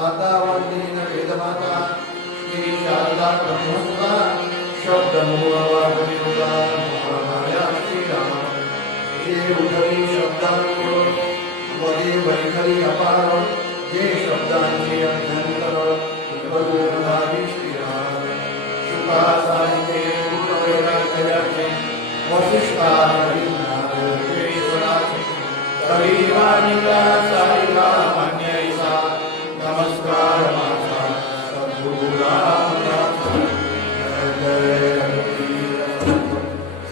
माता वंदिनी वेदमाता श्री शारदा ब्रह्मस्वा शब्द मूलवादयोगा महामाया श्रीराम जे उठवी शब्दांवर वदे वैखरी अपार जे शब्दांचे अभ्यंतर उद्भवनादी श्रीराम शुका साहित्ये पूर्णवेदांतयाचे वसिष्ठा हरिनाथेश्वराचे कविवाणीला सारिका मान्यैसा नमस्कार माझा सद्गुरु रामदासा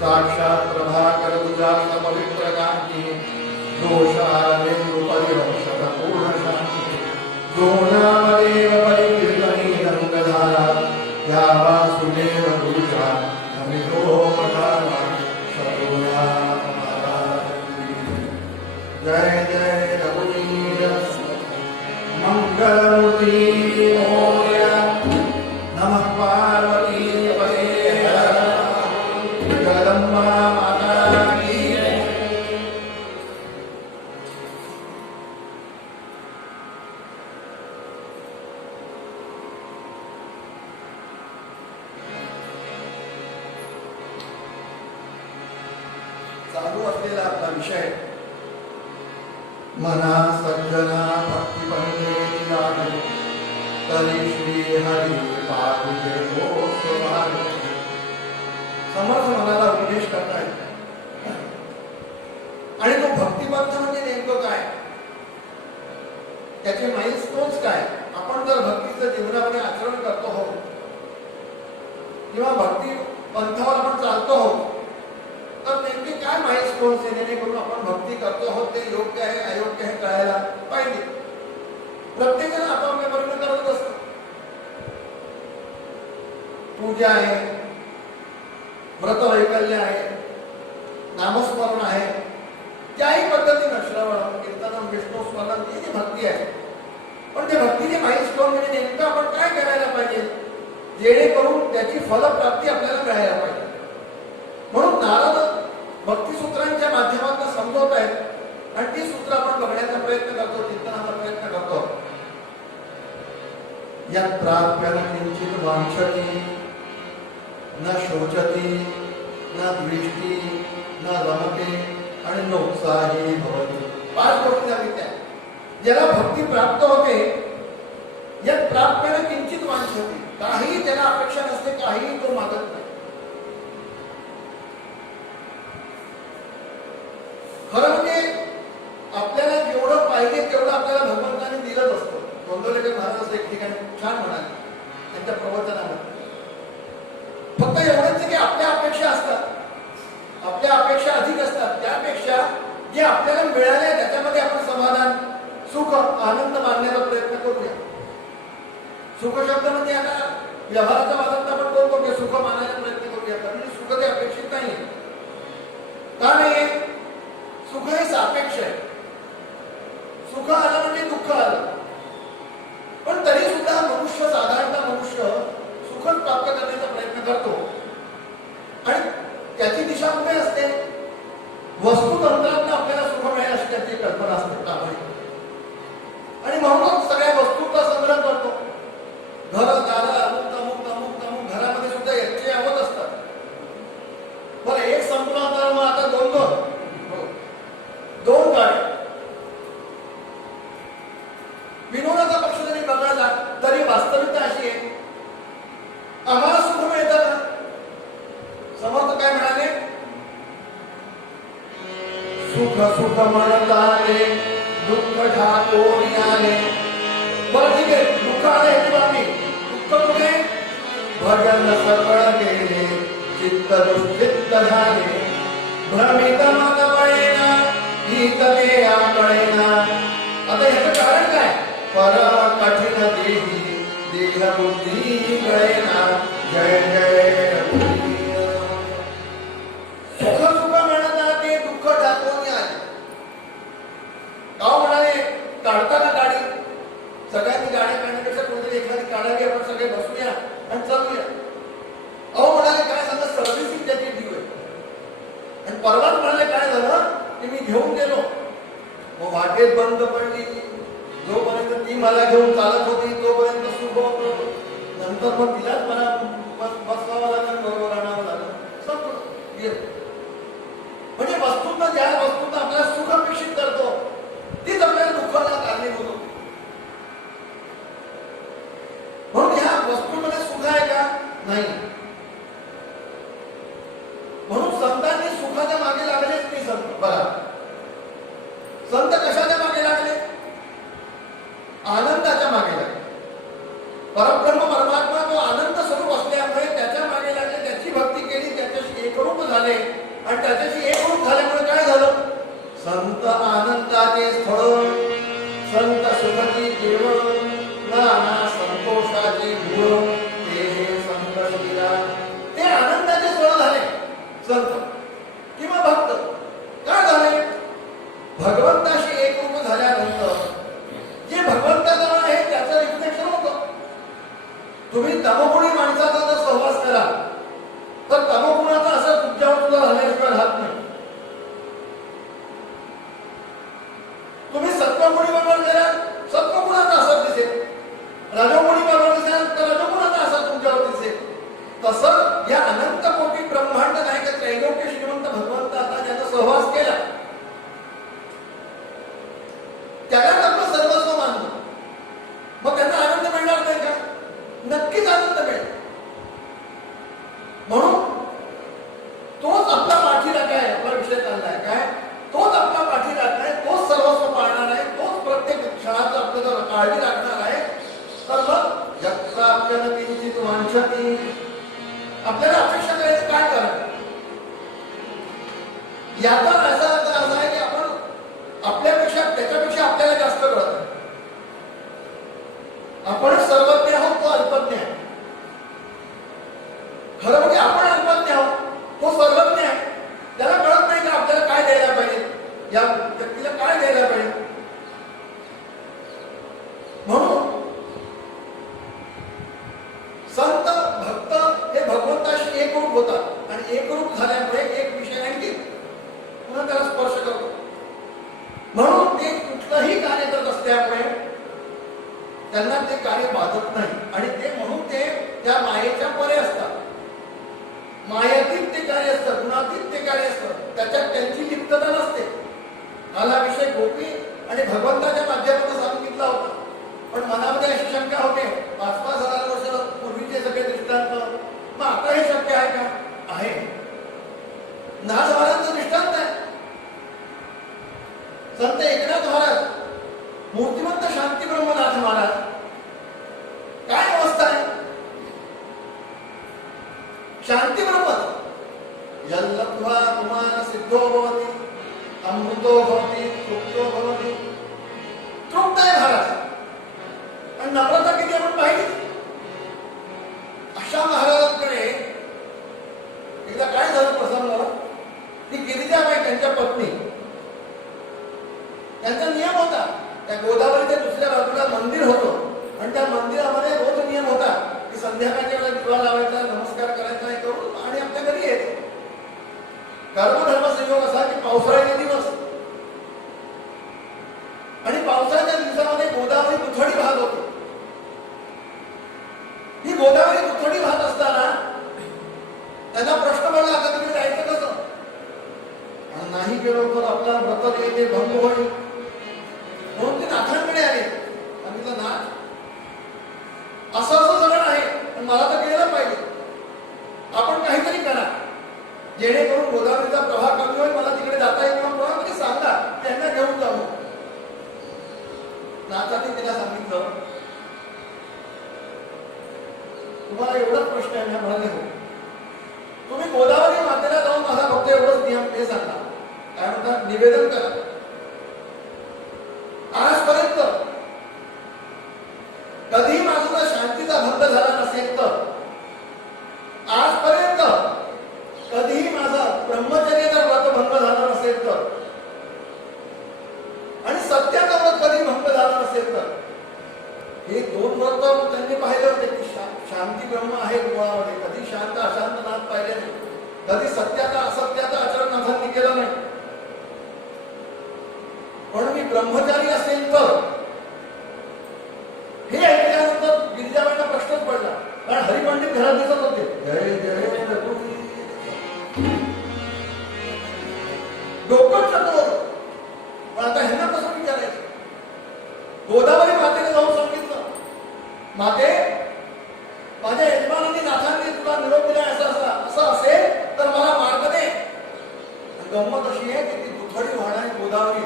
साक्षात प्रभाकर तुझा पवित्र कांती दोषाले परिवर्षक पूर्ण शांती दोनामदेव परिकीर्तनी रंगधारा या वासुदेव तुझा नमितो मठाला सद्गुरा जय जय रघुवीर मंगलमूर्ति मोरया नमः पार्वती पते जगदम्बा माता की चालू असलेला आपला विषय मना सज्जना भक्तिपंथे लागले तरी श्री हरी पादुके गोस्वामी समर्थ मनाला उपदेश करतायत आणि तो भक्तिपंथ म्हणजे नेमकं काय, त्याचे माइलस्टोन्स काय. आपण जर भक्तीचं जीवनामध्ये आचरण करतो आहोत किंवा भक्ती पंथावर आपण चालतो आहोत तर नेमके काय माइलस्टोन्स जेणेकरून आपण भक्ती करतो आहोत ते योग्य आहे अयोग्य आहे कळायला पाहिजे. प्रत्येक जण आपापल्या परीने करत असतो. पूजा आहे, व्रतवैकल्य आहे, नामस्मरण आहे, त्याही पद्धतीनं श्रवण कीर्तन विष्णू स्मरण ही जी भक्ती आहे. पण त्या भक्तीचे माइलस्टोन म्हणजे नेमकं आपण काय करायला पाहिजे जेणेकरून त्याची फलप्राप्ती आपल्याला मिळायला पाहिजे. म्हणून नारद भक्तिसूत्रांच्या माध्यमातून समजवत आहेत आणि ती सूत्र आपण बघण्याचा प्रयत्न करतो, चिंतनाचा प्रयत्न करतो. यत् प्राप्यन किंचित वांछति न शोचति न द्वेष्टि न रमते आणि न उत्साही भवति. 5 गोष्टी सांगितल्या. ज्याला भक्ती प्राप्त होते यत् प्राप्यन किंचित वांछति, काही त्याला अपेक्षा नसते, काही तो मागत नाही. खरं म्हणजे आपल्याला जेवढं पाहिजे तेवढं आपल्याला भगवंताने दिलंच असतं. गोंदवलेकर महाराज एक ठिकाणी छान म्हणाले त्यांच्या प्रवचनामध्ये, फक्त एवढंच की आपल्या अपेक्षा असतात, आपल्या अपेक्षा अधिक असतात. त्यापेक्षा जे आपल्याला मिळाले त्याच्यामध्ये आपण समाधान सुख आनंद मानण्याचा प्रयत्न करूया. सुख शब्द म्हणजे आता व्यवहाराच्या बाबतीत आपण बोलतो की सुख मानायचा प्रयत्न करूया, कारण सुख ते अपेक्षित नाही. का नाही? सुख हे सापेक्ष आहे. सुख आलं म्हणजे दुःख आलं, पण तरी सुद्धा मनुष्य, साधारणतः मनुष्य सुखच प्राप्त करण्याचा प्रयत्न करतो आणि त्याची दिशा कुठे असते? वस्तुतंत्रातून आपल्याला सुख मिळेल अशी त्याची कल्पना असते आणि म्हणूनच सगळ्या वस्तूंचा संग्रह करतो. घर दार अमुक अमुक अमुक अमुक घरामध्ये सुद्धा याचे आवत असतात. बरं, एक संपला तर मग आता दोन गाड्या. विनोदाचा पक्ष जरी बघायला तरी वास्तविकता अशी आहे, आम्हाला सुख मिळतं ना. समर्थ काय म्हणाले? सुख सुख म्हणताले दुःख ठाकोरी आले. बरं ठीक आहे, दुःख आले ह्याची बाबी, दुःख कुठे? भजन सकळ गेले चित्त दुष्चित्त झाले, भ्रमित मन वळेना हितले आकळेना. आता ह्याचं कारण काय? परम कठीण देही देह बुद्धी गळेना. जय जय सुख सुख म्हणता ते दुःख टाकून आले. गाव म्हणाले काढताना गाडी, सगळ्यांनी गाड्या काढण्यापेक्षा कोणतरी एखादी काढावी, आपण सगळे बसूया आणि चालूया. अहो म्हणाले काय सांगा, सर्व्हिसिंग त्याची ड्यू आहे. आणि परवाच म्हणाले काय झालं की मी घेऊन गेलो, मग वाटेत बंद पडली, जोपर्यंत ती मला घेऊन चालत होती तोपर्यंत सुख होतं. नंतर मग तिलाच मला बसवावं लागलं, बरोबर आणावं लागलं. संपलं. म्हणजे वस्तूंना ज्या वस्तूंना आपल्याला सुख अपेक्षित करतो तीच आपल्याला दुःखाला कारणीभूत होतो. म्हणून ह्या वस्तूंमध्ये सुख आहे का? नाही. म्हणून संतांनी सुखाच्या मागे लागलेच नाही. संत बघा, संत कशाच्या मागे लागले? आनंदाच्या मागे लागले. परब्रह्म परमात्मा जो आनंद स्वरूप असल्यामुळे त्याच्या मागे लागले, त्याची भक्ती केली, त्याच्याशी एकरूप झाले. आणि त्याच्याशी एकरूप झाल्यामुळे काय झालं? संत आनंदाचे स्थळ, संत सुखती केवळ, नाना संतोषाचे मूळ, ते संत शीला. ते आनंदाचे स्थळ झाले संत किंवा भक्त. काय झाले? भगवंताशी एकरूप झाल्यानंतर जे भगवंताचं आहे त्याचं रिफ्लेक्शन होतं. तुम्ही तमोगुणी माणसाचा जर सहवास करा तर तमोगुणाचा असं तुमच्यावर सुद्धा राहण्याशिवाय राहत नाही. तुम्ही सत्वगुणी बरोबर करा, सत्वगुणाचा असर दिसेल. रजोगुणी बरोबर दिसेल तर रजोगुणाचा असर तुमच्यावर दिसेल. तसं या अनंत कोटी ब्रह्मांड नायक त्रैलोक्य श्रीमंत भगवंताचा ज्याचा सहवास केला त्यालाच आपलं सर्वस्व मानलं. मग त्यांना आनंद मिळणार नाही का? नक्कीच आनंद मिळेल. म्हणून तोच आपला पाठीराखा आहे. आपला विषय चाललाय काय? तोच आपला पाठीराखा आहे, तोच सर्वस्व पाळणार आहे, तोच प्रत्येक क्षणाचं आपल्याला काळजी राखणार आहे. तर मग यत्प्राप्यन किंचित वांछति, आपल्याला अपेक्षा करायचं काय करायचं? याचा असा अर्थ आहे की आपण आपल्यापेक्षा त्याच्यापेक्षा आपल्याला जास्त कळत. आपण सर्वज्ञ आहोत, तो अल्पज्ञ आहे. खरं म्हणजे आपण अल्पज्ञ आहोत, तो सर्वज्ञ आहे. त्याला कळत नाही की आपल्याला काय द्यायला पाहिजे, या व्यक्तीला काय द्यायला पाहिजे. म्हणून संत भक्त हे भगवंताशी एकरूप होतात आणि एकरूप झाल्यामुळे एक विषय आणखी पुन्हा त्याला स्पर्श करतो. म्हणून ते कुठलंही कार्य करत असल्यामुळे त्यांना ते कार्य बाधत नाही. आणि ते म्हणून ते त्या मायेच्या परे असतात. मायातीत ते कार्य असतं, गुणातीत ते कार्य असतं. त्याच्यात त्यांची लिप्तता नसते. मला विषय गोपी आणि भगवंताच्या माध्यमातून सांगितला होता. पण मनामध्ये अशी शंका होते, 5,000 वर्ष पूर्वीचे सगळे दृष्टांत मग आता हे शक्य आहे का? आहे. नाथ महाराजांचं दृष्टांत आहे. संत एकनाथ महाराज, मूर्तिमंत शांती ब्रह्मनाथ महाराज, काय अवस्था आहे? शांती ब्रह्म यल्लत्वा कुमार सिद्धो भवति अमृतो भवति तृप्तो भवति. तृप्त आहे महाराज. आणि नम्रता किती आपण पाहिली. अशा महाराजांकडे एकदा काय झालं प्रसंग, ती गिरिजाबाई त्यांच्या पत्नी, त्यांचा नियम होता. त्या गोदावरीच्या दुसऱ्या बाजूला मंदिर होतं आणि त्या मंदिरामध्ये रोज नियम होता की संध्याकाळच्या वेळेला दिवा लावायचा, नमस्कार करायचा, हे करून आणि आपल्या घरी यायचं. कर्मधर्म संयोग असा की पावसाळ्याचे दिवस आणि पावसाळ्याच्या दिवसामध्ये गोदावरी दुथडी वाहत होती. ही गोदावरी दुथडी वाहत असताना त्यांना प्रश्न पडला, आता तुम्ही जायचं कसं? नाही गेलो तर आपला व्रत येते भंग होईल. म्हणून ते नाथांकडे आले. सांगितलं, नाथ असं असं सगळं आहे पण मला तर गेलं पाहिजे. आपण काहीतरी करा जेणेकरून गोदावरीचा प्रवाह कमी होईल, मला तिकडे जाता येईल. किंवा तरी सांगा, त्यांना घेऊन जाऊ. नाथांनी तिला सांगितलं, तुम्हाला एवढाच प्रश्न आहे? मी म्हणाले, हो. तुम्ही गोदावरी मातेला जाऊन माझा फक्त एवढंच नियम हे सांगा, काय म्हणतात, निवेदन करा. आजपर्यंत कधी माझा शांतीचा भंग झाला नसेल तर, आजपर्यंत कधीही माझा ब्रह्मचर्याचा व्रत भंग झाला नसेल तर, आणि सत्याचा व्रत कधी भंग झाला नसेल तर, हे दोन व्रत त्यांनी पाहिले होते की शांती ब्रह्म आहे मुळामध्ये. कधी शांत अशांत नाथ पाहिले नाही. कधी सत्याचा असत्याचा आचरण नाथांनी केलं नाही. म्हणून मी ब्रह्मचारी असेल तर हे ऐकल्यानंतर गिरिजाबाईंना प्रश्नच पडला, कारण हरिपंडित घरात दिसत होते. जय जय रघुवीर. डोकं चटवलं. पण आता ह्यांना कसं विचारायचं? गोदावरी मातेने जाऊन सांगितलं, माते, माझ्या यजमानांनी नाथांनी तुला निरोप दिला असं असेल तर मला मार्ग दे. गंमत अशी आहे की ती दुथडी वाहणारी गोदावरी,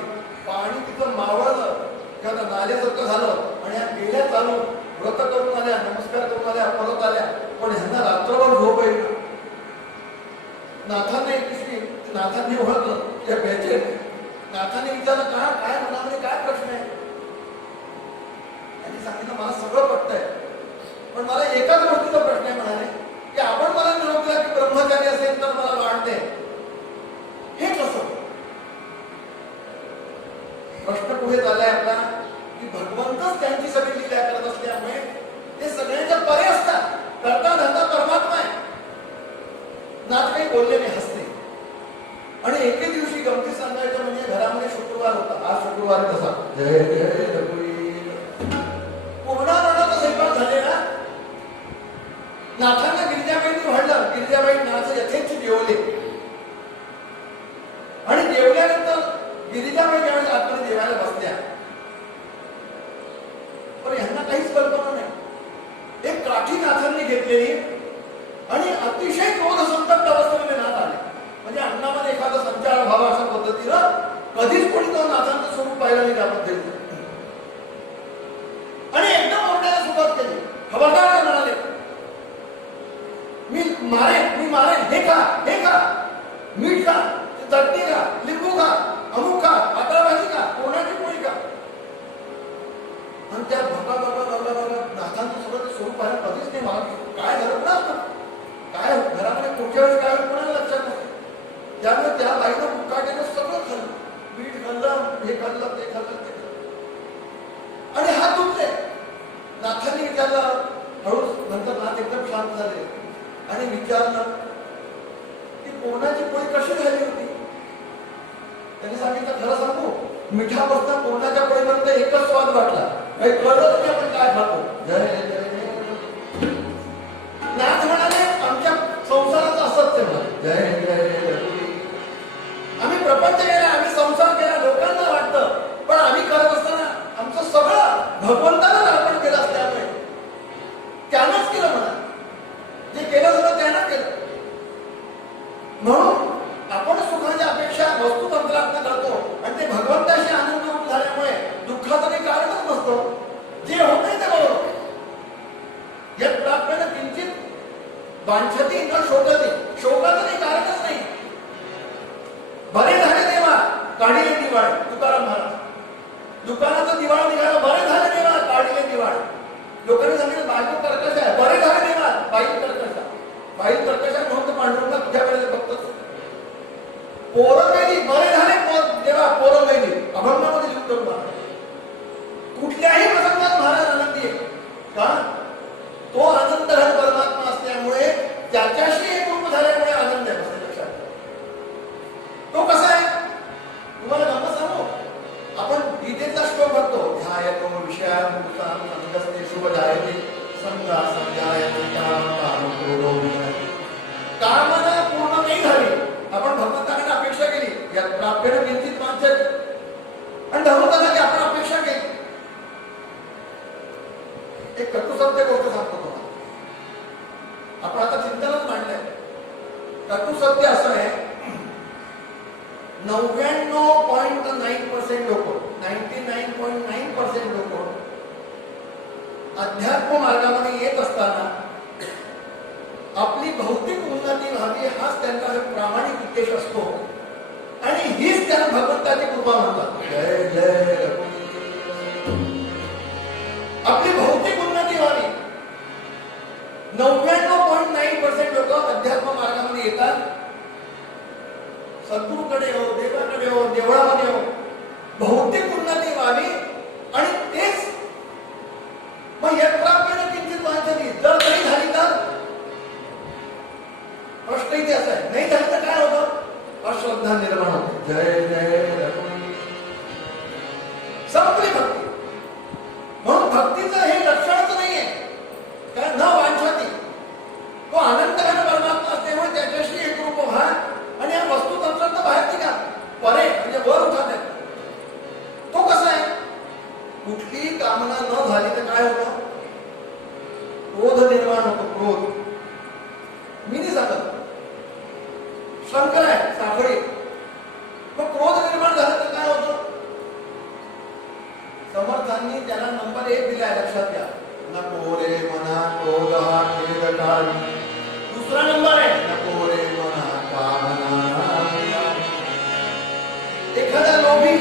पाणी तिथं मावळलं किंवा नाल्यासारखं झालं आणि या गेल्या चालू व्रत करून आल्या, नमस्कार करून आल्या, परत आल्या, पण ह्यांना रात्रभर झोप येईल. नाथांना एक दिवशी नाथांनी ओळखलं त्या बेचे. नाथांनी विचारलं, काय मनामध्ये काय प्रश्न आहे? त्यांनी सांगितलं, मला सगळं पटतंय, पण मला एकाच गोष्टीचा प्रश्न आहे. म्हणाले की आपण मला निरोप दिला की ब्रह्मचारी असेल तर मला वाढते, हे कसं? प्रश्न पुढे झालाय आपला की भगवंतच त्यांची सगळी लीला करत असल्यामुळे ते सगळ्यांच्या परे असतात. करता धरता परमात्मा आहे. नाथ काही बोलले नाही, हसले. आणि एके दिवशी गमती सांगायचं म्हणजे घरामध्ये शुक्रवार होता. आज शुक्रवार कसा जय जय रघुवीर. पूर्णानंदाचा स्वयंपाक झालेला. नाथांना गिरिजाबाईंनी वाढलं. गिरिजाबाई नाथ यथेच जेवले आणि जेवल्यानंतर गिरिजाबाई ज्यावेळेस आतमध्ये देवाला बसल्या, पण ह्यांना काहीच कल्पना नाही. एक काठी नाथांनी घेतलेली आणि अतिशय क्रोध संतप्त अवस्थेमध्ये नाथ आले. म्हणजे अन्नामध्ये एखादा संचार व्हावा अशा पद्धतीनं कधीच कोणी तो नाथांचं स्वरूप पाहिलं नाही त्या पद्धतीने. आणि एकदम ओरडायला सुरुवात केली. खबरदार म्हणाले, मी मारेन, हे खा, मीठ खा, चटणी खा, लिंबू खा, अमुक खा, पातळ भाजी खा, कोणाची पोळी खा. आणि त्या भगा नाथांचं सगळं स्वरूप पाहिलं कधीच नाही. मला काय झालं ना, काय घरामध्ये पुढच्या वेळेस काय कोणाला लक्षात नाही. त्यामुळे त्या बाईनं मुकाट्यानं सगळं खाल्लं, मीठ खाल्लं, हे खाल्लं, ते खाल्लं, ते खाल्लं आणि हात धुतले. नाथांनी विचारलं हळूच. नंतर नाथ एकदम शांत झाले आणि विचारलं की कोणाची पोळी कशी झाली होती? त्यांनी सांगितलं, खरं सांगू, मिठापासून कोणाच्या पोळीपर्यंत एकच स्वाद वाटला. काही कळलं नाही आपण काय खातो. जय जय. नाथ म्हणाले, आमच्या संसाराचं असत्य म्हणाले. जय जय. आम्ही प्रपंच केला, आम्ही संसार केला, लोकांना वाटतं, पण आम्ही करत असताना आमचं सगळं भगवंताला अर्पण केलं असल्यामुळे त्यानंच केलं. म्हणा, जे केलं सगळं त्यानं केलं. म्हणून आपण सुखाच्या अपेक्षा वस्तुतंत्रात करतो आणि ते भगवंताशी आनंद रूप झाल्यामुळे दुःखाचं काही कारणच नसतं. जे होत नाही ते बरोबर. यात प्राप्त किंचित वांछती न शोधते, शोकाचं काही कारणच नाही. बरे झाले देवा, काढिले दिवाळ. तुकाराम महाराज. दुकानाचं दिवाळ निघालं, बरे झाले देवा, काढिले दिवाळ. लोकांनी सांगितलं, बायको कर्कश आहे, बरे झाले देवा, बाई कर्कश आहे. बाई कर्कश आहे म्हणून पांडुरंगा तुझ्याकडे बघतोच. पोरं मेली, बरे झाले देवा, पोरं मेली. अभंगामध्ये लिहून करून कुठल्याही प्रसंगात महाराज आनंदी आहे. का? तो आनंद हा परमात्मा असल्यामुळे त्याच्याशी एक रूप झाल्यामुळे आनंद आहे. लक्षात तो कसा आहे तुम्हाला गंमत सांगू. आपण गीतेचा श्लोक म्हणतो, ध्यायतो विषयानुसार संगस्ते शुभ जायते संगा संध्यायते कामना पूर्ण नाही झाली. आपण भगवंताकडे अपेक्षा केली, यात प्राप्तीने किंचित वांछते, आणि भगवंताची आपण अपेक्षा केली. एक कटुसत्य गोष्ट सांगतो तुम्हाला. आपण आता चिंतनच मांडलंय. कटुसत्य असं आहे, 99.9% लोक, 99.9% लोक अध्यात्म मार्गामध्ये येत असताना आपली भौतिक उन्नती व्हावी हाच त्यांचा प्रामाणिक उद्देश असतो आणि हीच त्यांना भगवंताची कृपा म्हणतात. जय जय. आपली भौतिक उन्नती व्हावी. 99.9% लोक अध्यात्म मार्गामध्ये येतात. सद्गुरूकडे हो, देवाकडे हो, देवळामध्ये हो, भौतिक उन्नती व्हावी आणि तेच मग यात प्राप्तीने किंचित वांछती. जर नाही झाली तर प्रश्न इथे असा आहे, नाही झाली तर काय होतं? अश्रद्धा निर्माण होते. जय जय. संपली भक्ती. म्हणून भक्तीचं हे कुठलीही कामना न झाली तर काय होतं? क्रोध निर्माण होतो. क्रोध. मी नाही सांगत, शंकर आहे साखळी. मग क्रोध निर्माण झाला तर काय होतं? समर्थांनी त्याला नंबर 1 दिलाय, लक्षात घ्या. नको रे मना क्रोध हा खेदकारी. दुसरा नंबर आहे नको रे मना कामना. एखादा लोभी,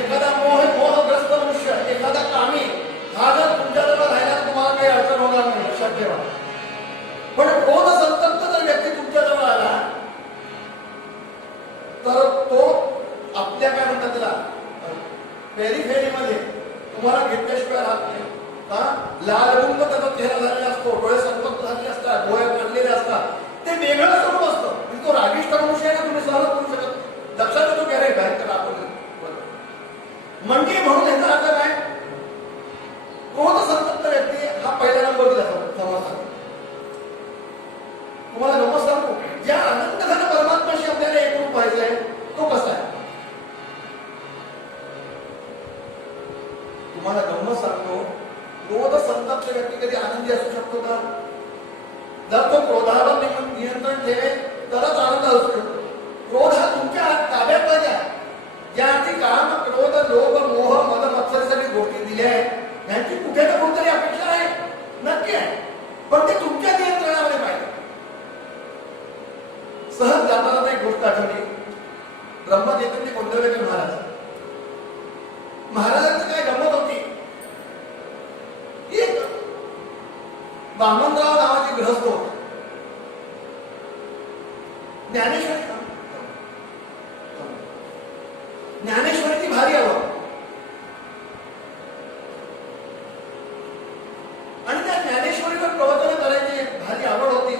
एखादा मोहग्रस्त मनुष्य, एखादा कामी हा जर तुमच्याजवळ राहिला तुम्हाला काही अडचण होणार नाही, लक्षात ठेवा. पण क्रोध संतप्त जर व्यक्ती तुमच्याजवळ आला तर तो आपल्या काय म्हणतात त्याला पेरीफेरीमध्ये तुम्हाला घेतल्याशिवाय राहत नाही. लालगुंग त्याचा चेहरा झालेला असतो, डोळे संतप्त झालेले असतात, डोळे काढलेले असतात. ते वेगळं स्वरूप असतं. तो रागिष्ट मनुष्य आहे ना, तुम्ही सहज करू शकत. लक्षात येतो की अरे भयंकर आपण म्हणजे म्हणून याचा अर्थ काय? क्रोध संतप्त व्यक्ती हा पहिला नंबर दिला समाजात. तुम्हाला गमत सांगू, ज्या अनंत घन परमात्म्याशी आपल्याला एकरूप व्हायचंय तो कसा आहे? तुम्हाला गमत सांगतो, क्रोध संतप्त व्यक्ती कधी आनंदी असू शकतो का? जर तो क्रोधावर नियंत्रण ठेवेल तरच आनंद असू शकतो. क्रोध हा तुमच्या ताब्यात पाहिजे. ज्या अर्थी काम, क्रोध, लोभ, मोह, मद, मत्सर सगळी गोष्टी दिल्या आहेत यांची कुठे ना कुठेतरी अपेक्षा आहे, नक्की आहे, पण ते तुमच्या नियंत्रणामध्ये पाहिजे. सहज जाताना एक गोष्ट आठवली. ब्रह्मचैतन्य गोंधळेकर महाराजांचं काय गंमत होती. एक वामनराव नावाचे गृहस्थ होते. ज्ञानेश्वरीची भारी आवड. आणि त्या ज्ञानेश्वरीवर प्रवचन करायची भारी आवड होती.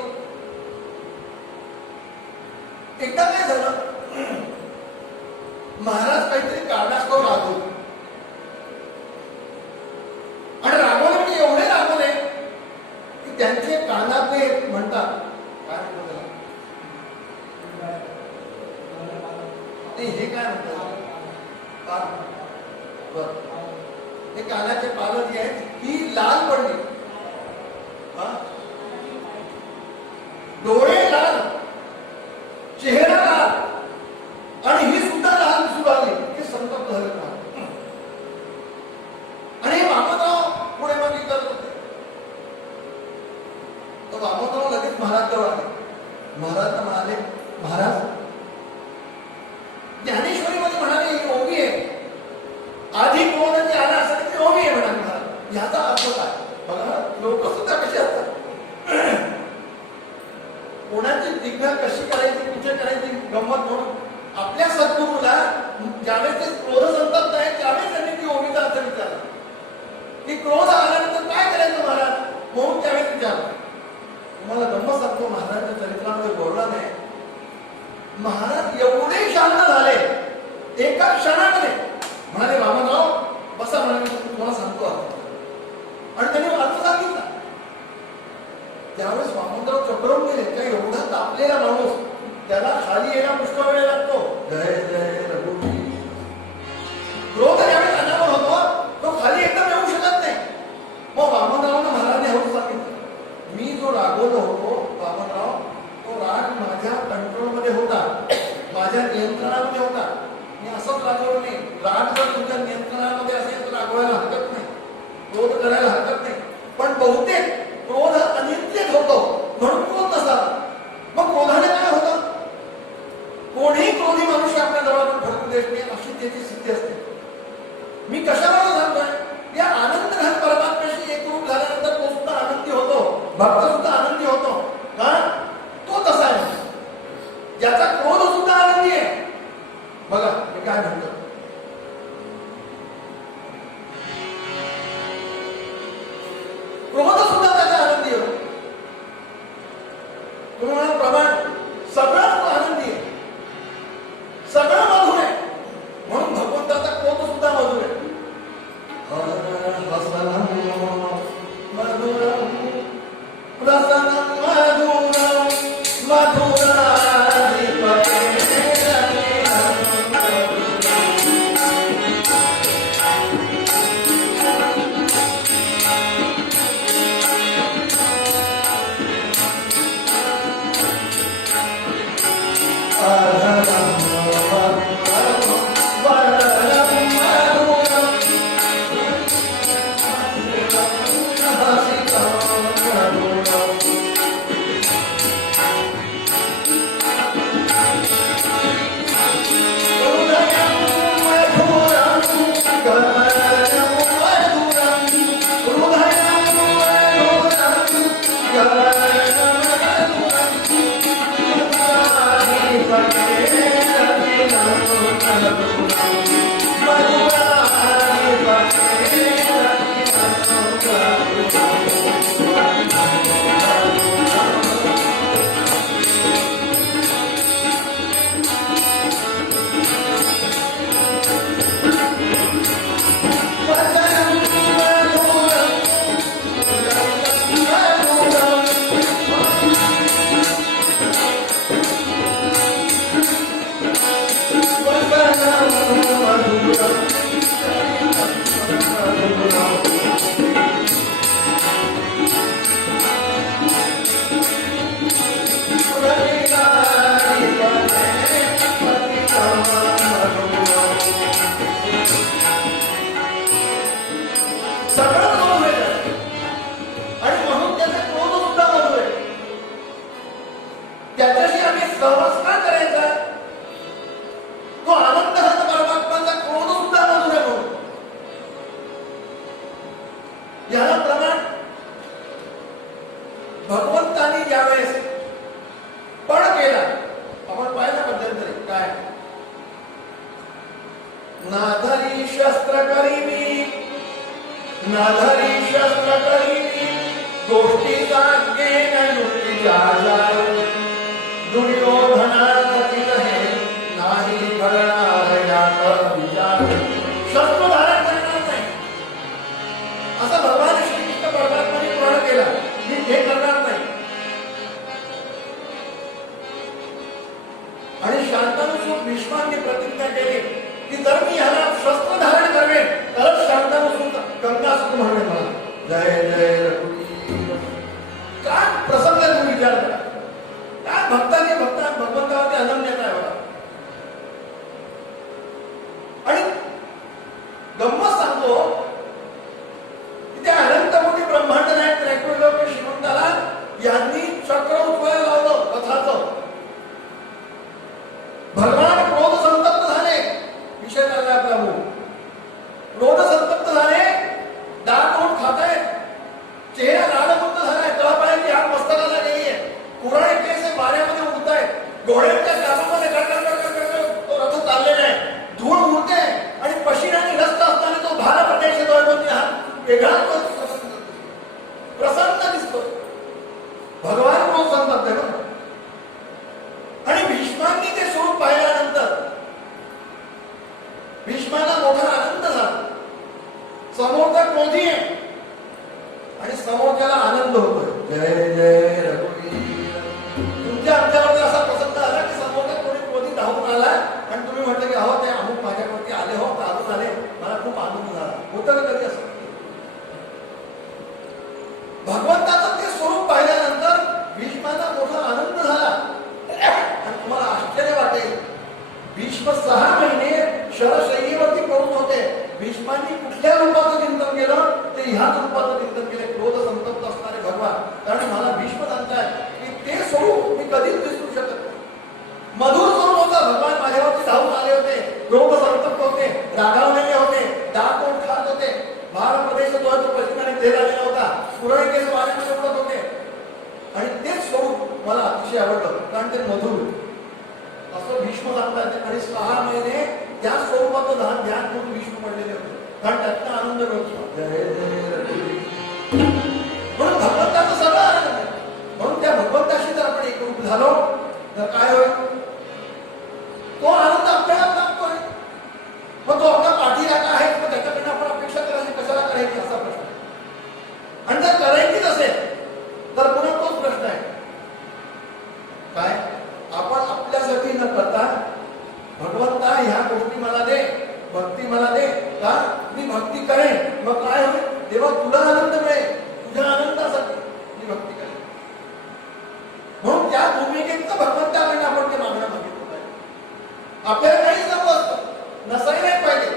एकदा काय झालं, महाराज काहीतरी कारणास्तव रागवले. आणि रागवले म्हणजे एवढे रागवले की त्यांचे कानातले म्हणतात काय म्हणतात हे काय म्हणतात हे कानाचे पानं जी आहेत ही लाल पडली, डोळे लाल, चेहरा लाल आणि ही सुद्धा लाल दिसू लागली की संतप्त झाले. आणि हे वामनराव पुढे मागे करत होते. तर वामनराव लगेच महाराज जवळ आले. महाराज म्हणाले, महाराज ज्ञानेश्वरी मध्ये म्हणाले ही ओवी आहे. आधी कोणाची आला असेल ती ओवी आहे म्हणाले महाराज. याचा अर्थ काय? बघा लोक सुद्धा कसे असतात. कोणाची दिग्ना कशी करायची, कुठे करायची गंमत म्हणून आपल्या सद्गुरूला ज्यावेळेस ते क्रोध संतप्त आहे त्यावेळेस त्यांनी ती ओवीचा अर्थ विचारला की क्रोध आल्यानंतर काय करायचं महाराज, म्हणून त्यावेळेस विचारलं. तुम्हाला गंमत सांगतो, महाराजांच्या चरित्रामध्ये वर्णन आहे. महाराज एवढे शांत झाले एका क्षणामध्ये. म्हणाले वामनराव बसा, म्हणाले तुम्हाला सांगतो. आणि त्यांनी अर्थ सांगितला. त्यावेळेस वामनराव चक्रावून गेले. त्या एवढा तापलेला माणूस, त्याला खाली येणं पुष्कळ वेळ लागतो. जय जय रघुजी. क्रोध ज्यावेळेस अनावर होतो तो खाली एकदम येऊ शकत नाही. मग वामनरावनं महाराजांनी हळूच सांगितलं, मी जो रागवलो होतो वामनराव, तो राग माझ्या कंट्रोलमध्ये होता, माझ्या नियंत्रणामध्ये होता. मी असंच रागवलो नाही. राग जर तुमच्या नियंत्रणामध्ये असेल तर रागवायला हरकत नाही, क्रोध करायला हरकत नाही. पण बहुतेक क्रोध अनियंत्रित होतो म्हणून क्रोध नसतात. मग क्रोधाने काय होतं? कोणीही क्रोधी मनुष्य आपल्या जवळ भडकू देत नाही, अशी त्याची स्थिती असते. मी कशाला सांगतोय, या आनंद घन परमात्म्याशी एकरूप झाल्यानंतर तो सुद्धा आनंदी होतो, भक्त सुद्धा आनंदी होतो. का? तो तसा आहे ज्याचा क्रोध सुद्धा आनंदी आहे. बघा मी काय म्हणतो, क्रोध सुद्धा त्याचा आनंदी होतो. तुम्ही म्हणा प्रमाण सगळं आनंदी आहे, सगळं मधुर आहे. म्हणून भगवंताचा क्रोध सुद्धा मधुर आहे. याला प्रमाण भगवंतानी ज्यावेळेस पण केला, आपण पाहिलं मध्यंतरी काय, नाधरी शस्त्र करीमी, नाधरी शस्त्र करीमी, गोष्टीचा ज्ञान युक्तीच्या जाय, दुर्योधनातील हे नाही घडणार यात विचार. शस्त्र धारण करणार नाही असं भगवान श्रीकृष्ण परमात्म्याने प्रण केला, मी हे करणार नाही. आणि शांतनु भीष्मांनी प्रतिज्ञा केली की जर मी ह्याला शस्त्र धारण करेन तरच शांतनु गंगासूत म्हणेन मला. जय जय रघुवीर. काय प्रसंग तुम्ही विचार करा, काय भक्तांनी भगवंतावरती अनन्यता आहे बघा. आणि गंमत सांगतो की त्या अनंत मोठी ब्रह्मांड नायक त्रैलोक्य श्रीमंताला यांनी चक्र उचलायला लावलं कथाचं. भगवान क्रोध संतप्त झाले, विषय चालला प्रभू क्रोध संतप्त झाले, दात ओठ खातायत, चेहरा लालबुंद झालाय, तळपायाची आग मस्तकाला गेलीये, कुराळे केस वाऱ्यामध्ये उडतायत, घोड्यांच्या गाभामध्ये तो रथ चाललेला आहे, धूळ उडते आणि पशिनाने रस्त असताना तो भाला प्रदेश येतोय, हा वेगळा प्रसन्न दिसतो. भगवान क्रोध संतप्त आहे ना. आणि भीष्मांनी ते स्वरूप पाहिल्यानंतर भीष्माला मोठा आनंद झाला. समोरचा क्रोधी आहे आणि समोरच्याला आनंद होतोय. जय जय रघुवीर. तुमच्या आमच्यावर असा प्रसंग आला की समोरचा कोणी क्रोधी धावून आला आणि तुम्ही म्हटलं की अहो ते अमुक माझ्यावरती आले, हो चालून आले, मला खूप आनंद झाला. होतं का कधी असं? भगवंताचं ते स्वरूप पाहिल्यानंतर भीष्माला मोठा आनंद झाला. आणि तुम्हाला आश्चर्य वाटेल, भीष्म 6 महिने शरशय्येवरती पडून होते. भीष्मांनी कुठल्या रूपाचं चिंतन केलं, ते ह्याच रूपाचं चिंतन केले, क्रोध संतप्त असणारे भगवान. कारण मला भीष्म सांगतायत की ते स्वरूप मी कधीच विसरू शकत नाही. मधुर स्वरूप होतं, भगवान माझ्यावरती धावून आले होते, क्रोध संतप्त होते, रागावलेले होते, दात ओठ खात होते, भार प्रदेश तो पश्चिमाने तेल आलेला होता, पुरळे केस वाऱ्यामध्ये उडत होते. आणि तेच स्वरूप मला अतिशय आवडलं, कारण ते मधुर असं भीष्म सांगतात. आणि 6 महिने त्या स्वरूपाचं ध्यान करून भीष्म पडलेले होते, कारण त्यातला आनंद मिळतो. म्हणून भगवंताचं सगळं आनंद आहे. म्हणून त्या भगवंताशी जर आपण एकरूप झालो तर काय होईल, तो आनंद आपल्याला प्राप्त होईल. मग तो आपला पाठीराखा आहे, मग त्याच्याकडनं आपण अपेक्षा करायची कशाला करायची असा प्रश्न. आणि जर करायचीच असेल तर पुन्हा तोच प्रश्न आहे, काय आपण आपल्यासाठी न करता भगवंता ह्या गोष्टी मला दे, भक्ती मला दे, का मी भक्ती करेन, मग काय होईल, तेव्हा तुला आनंद मिळेल, तुझ्या आनंदासाठी मी भक्ती करेन. म्हणून त्या भूमिकेत भगवंताकडे आपण ते मागणं मागितलं पाहिजे. आपल्याला काहीच नको असतं, नसायला पाहिजे.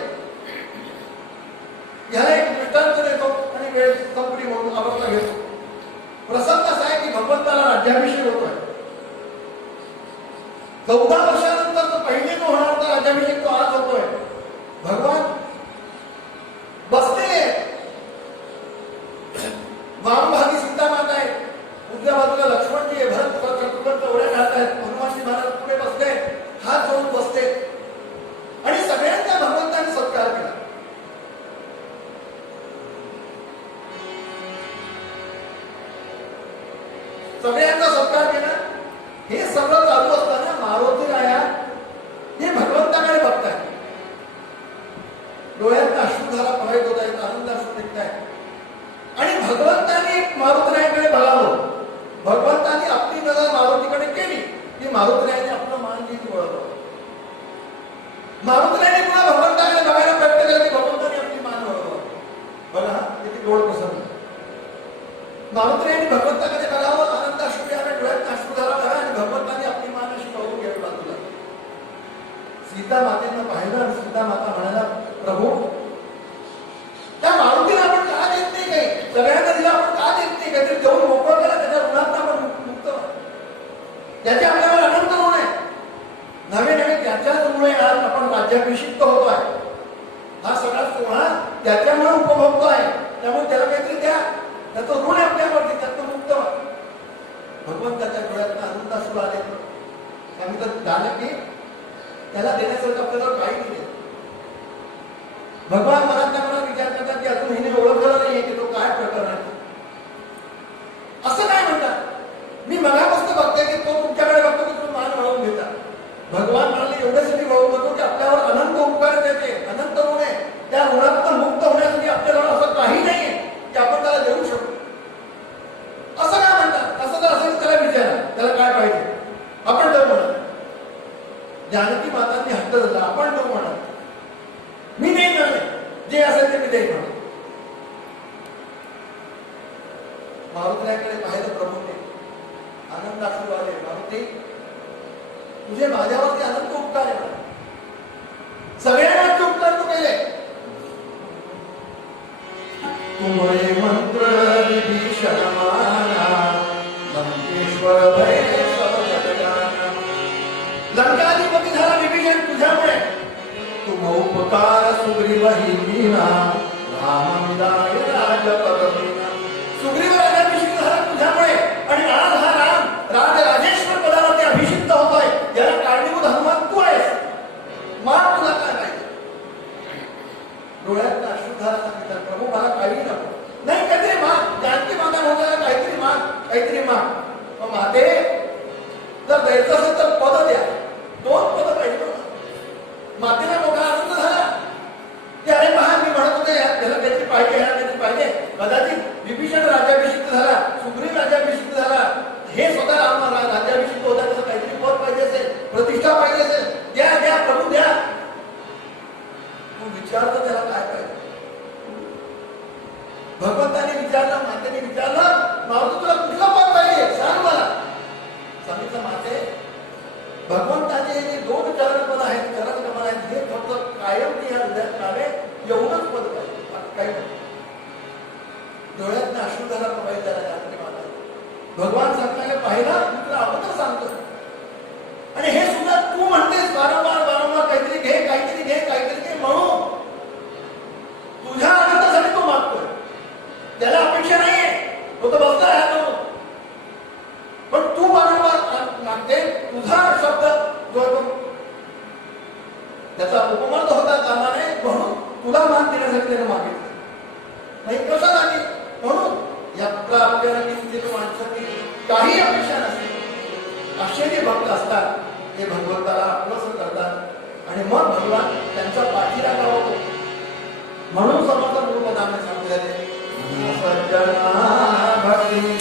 ह्याला एक दृष्टांत देतो आणि वेळ संपली म्हणून आवडता घेतो. प्रसंग असा आहे की भगवंताला राज्याभिषेक होतोय. 14 वर्षानंतर पहिले तो होणार होता राज्याभिषेक, तो आज होतोय. भगवान बसलेले वामभागी सीता माता आहे, उजव्या बाजूला लक्ष्मणजी आहे, भरत शत्रुघ्न उड्या घालत आहेत, हनुमानजी महाराज पुढे बसले, हात जोडून बसले आणि सगळ्यांचा भगवंताने सत्कार केला. सगळ्यांचा सत्कार केला. हे सगळं चालू असताना मारुती राया हे भगवंताकडे बघताय, डोळ्यात अश्रुधारा प्रवाहित होत आहेत, आनंद अश्रू निघत आहेत. आणि भगवंताने मारुती रायाकडे बघावं, भगवंताने आपली नजर मारुतीकडे केली की मारुती रायाने आपलं मान जिथे वळवलं. मारुती रायाने पुन्हा भगवंताकडे बघायला प्रयत्न केला की भगवंताने आपली मान वळवलं. बघा किती गोड प्रसंग. मारुती रायाने भगवंताकडे बघावं, आनंद अश्रू यावे, डोळ्यात अश्रुधारा बघा आणि भगवंताने आपली मान अशी वळवून घ्यावी बाजूला. सीता मातेनं पाहिलं आणि सीता माता म्हणाला, प्रभू त्या मारुतीला आपण का देत नाही, काही सगळ्यांना दिला आपण का देत नाही, काहीतरी देऊन मोकळं केला, त्याच्या ऋणात आपण मुक्त, त्याचे आपल्यावर आनंद ऋण आहे. नवे नवे त्याच्याच मुळे आज आपण राज्याभिषिक्त होतोय. हा सगळा सोहळा त्याच्यामुळे उपभोगतो आहे, त्यामुळे त्याला काहीतरी द्या, त्याचं ऋण आपल्यावरती, त्यातनं मुक्त व्हा. भगवंताच्या डोळ्यात आनंद असू आले सांगितलं झालं की त्याला देण्यासारखं आपल्याला काही नाही. भगवान मनातल्या मनात विचार करतात की अजून हिने ओळखलं नाहीये की तो काय प्रकरण आहे. असं काय म्हणतात, मी मनापासून बघतोय की तो तुमच्याकडे बघतो की तुम्ही मान वळवून घेता. भगवान म्हणाले एवढ्यासाठी वळवून बघतो की आपल्यावर अनंत उपकार त्याचे, अनंत ऋण आहे. त्या ऋणातून मुक्त होण्यासाठी आपल्याला असं काही नाहीये की आपण त्याला देऊ शकतो. असं काय म्हणतात, असं जर असेल त्याला विचारा त्याला काय पाहिजे. आपण देऊ म्हणा, जानकी मातांनी हट्ट धरला, आपण देऊ म्हणा, मी नाही म्हणले, जे असेल ते मी देईन म्हणा. मारुतीकडे पाहिलं प्रभूने, आनंद अश्रू आले. मारुती तुझे माझ्यावरती अनंत उपकार आहे, सगळ्यांवरती उपकार तू केले. तुम्ही मंत्र विभीषण माना, लंकेश्वर भय सब जगजाना. लंकाधिपती झाला विभीषण तुझ्यामुळे, तुम उपकार सुग्रीवही मीना, राम मिलाय राजपदमीना. सुग्रीव राजाभिषिक्त झाला तुझ्यामुळे, आणि आज हा राम राजराजेश्वर पदावरती अभिषिक्त होतोय. याला कारणीभूत हनुमान तू आहेस. मान तुला काय पाहिजे. डोळ्यात अश्रुधारा सांगितलं, प्रभू मला काही नको, नाही काहीतरी माग. जानकी माता म्हणाला काहीतरी माग, काहीतरी माग. माते जर द्यायचं असेल तर पद द्या, 2 पद पाहिजे. मातेला मोठा आनंद झाला की अरे पहा, मी म्हणत होते त्याला काहीतरी पाहिजे, ह्याला काहीतरी पाहिजे. कदाचित विभीषण राज्याभिषिक्त झाला, सुग्रीव राज्याभिषिक्त झाला, हे स्वतः राम राज्याभिषिक्त होता, त्याचं काहीतरी पद पाहिजे असेल, प्रतिष्ठा पाहिजे असेल, द्या द्या प्रभू द्या. तू विचारतो त्याला काय पाहिजे. भगवंताने विचारलं, मातेने विचारलं, मारुती तुला कुठलं पद पाहिजे सांग मला. सांगितलं माते, भगवंताचे जे 2 चरणपद आहेत, चरणकमल आहेत, हे फक्त कायम या हृदयात राहावे एवढंच पद पाहिजे, काही नाही. डोळ्यात अश्रुधारा प्रवाहित झाला जानकी माता. भगवान सांगताना पाहिला, मी तुला अगोदर सांगतो. आणि हे सुद्धा तू म्हणतेस वारंवार वारंवार काहीतरी घे, काहीतरी घे, काहीतरी घे म्हणून तुझ्या आनंदासाठी तो मागतोय. त्याला अपेक्षा नाहीये, तो तर बसला आहे तो. पण तू वारंवार मागते, तुझा शब्द जो त्याचा उपमान होता कामा नये, म्हणून तुला मान देण्यासाठी त्याने मागितलं. नाही कसं नाही, म्हणून या आपल्याला माणसाची काही अपेक्षा नसते. असे जे भक्त असतात ते भगवंताला आपलंसं करतात आणि मग भगवान त्यांच्या पाठीराखा होतो. म्हणून समर्थ गुरुपदाने सांगितले, सज्जना भक्ती